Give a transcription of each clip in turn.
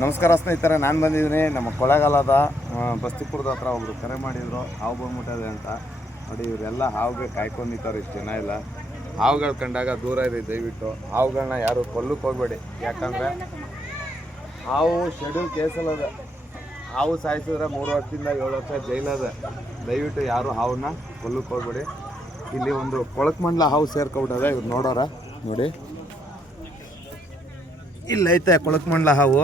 ನಮಸ್ಕಾರ ಸ್ನೇಹಿತರೆ, ನಾನು ಬಂದಿದ್ದೀನಿ ನಮ್ಮ ಕೊಳ್ಳೇಗಾಲದ ಬಸ್ತಿಪುರದ ಹತ್ರ. ಒಬ್ಬರು ಕರೆ ಮಾಡಿದರು ಹಾವು ಬಂದ್ಬಿಟ್ಟದೆ ಅಂತ. ನೋಡಿ, ಇವರೆಲ್ಲ ಹಾವಿಗೆ ಕಾಯ್ಕೊಂಡಿದ್ದಾರೆ. ಇಷ್ಟು ಜನ ಇಲ್ಲ. ಹಾವುಗಳು ಕಂಡಾಗ ದೂರ ಇರಿ ದಯವಿಟ್ಟು. ಹಾವುಗಳನ್ನ ಯಾರು ಕೊಲ್ಲಕ್ಕೆ ಹೋಗಬೇಡಿ, ಯಾಕಂದರೆ ಹಾವು ಶೆಡ್ಯೂಲ್ ಕೇಸಲ್ಲದೆ. ಹಾವು ಸಾಯಿಸಿದ್ರೆ 3 ವರ್ಷದಿಂದ 7 ವರ್ಷ ಜೈಲದೆ. ದಯವಿಟ್ಟು ಯಾರು ಹಾವನ್ನ ಕೊಲ್ಲಕ್ಕೆ ಹೋಗಬೇಡಿ. ಇಲ್ಲಿ ಒಂದು ಕೊಳಕಮಂಡಲ ಹಾವು ಸೇರ್ಕೊಬಿಟ್ಟದೆ. ಇವ್ರು ನೋಡೋರ ನೋಡಿ, ಇಲ್ಲೈತೆ ಕೊಳಕಮಂಡಲ ಹಾವು.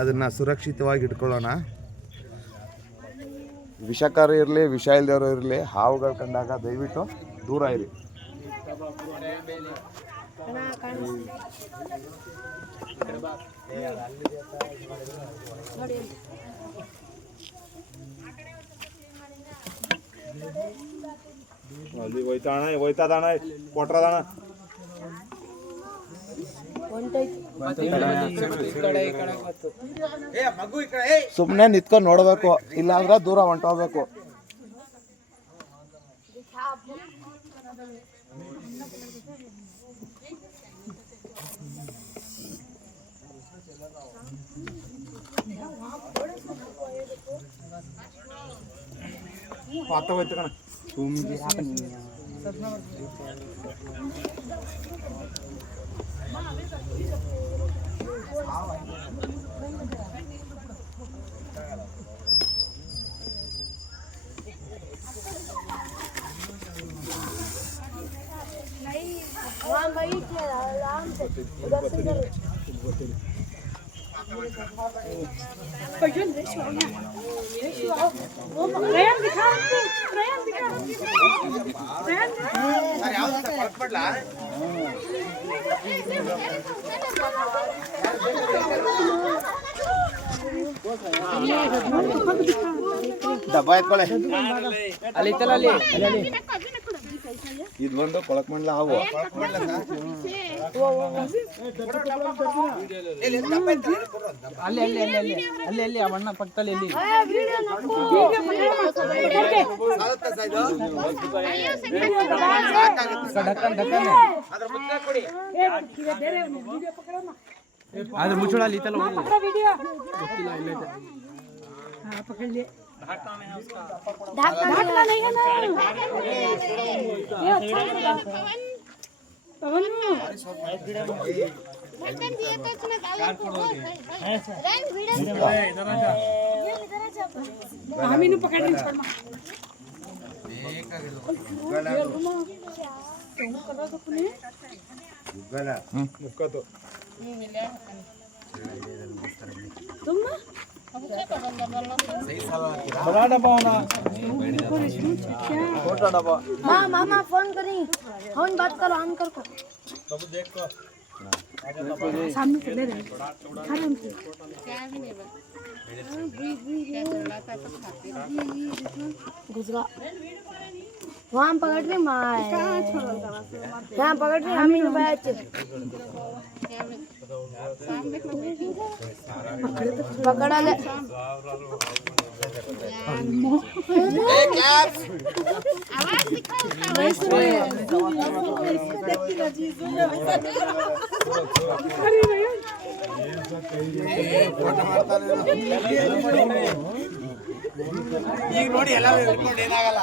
ಅದನ್ನು ಸುರಕ್ಷಿತವಾಗಿ ಇಟ್ಕೊಳ್ಳೋಣ. ವಿಷಕಾರಿ ಇರಲಿ, ವಿಷ ಇಲ್ಲದವರು ಇರಲಿ, ಹಾವುಗಳು ಕಂಡಾಗ ದಯವಿಟ್ಟು ದೂರ ಇರಿ. ಅಲ್ಲಿ ಹೋಯ್ತದಣ ಕೊಟ್ರದಣ. ಸುಮ್ಮನೆ ನಿಂತ್ಕೊಂಡು ನೋಡ್ಬೇಕು, ಇಲ್ಲಾಂದ್ರೆ ದೂರ ಹೊಂಟೋಗ್ಬೇಕು. ಹೋಯ್ತು ಕಣ. ಡಬ್ಬ ಎತ್ಕೊಳ್ಳೆ. ಇದು ಬಂದು ಕೊಳಕಮಂಡಲ ಹಾವು. ಅಲ್ಲಿ ಅವಣ್ಣ ಪಕ್ಕದಲ್ಲಿ ಅದ್ರ ಮುಚ್ಚಳ ಅಲ್ಲಿ ಗೊತ್ತಿಲ್ಲ. मामा फोन करी, फोन बात करो, ऑन कर को सामने से ले रहे आराम से। गुजरा वहाँ पकड़ रही माँ, यहाँ पकड़ रही हम ही बैच पकड़ा ले। आवाज ಈಗ ನೋಡಿ ಎಲ್ಲ ಏನಾಗಲ್ಲ.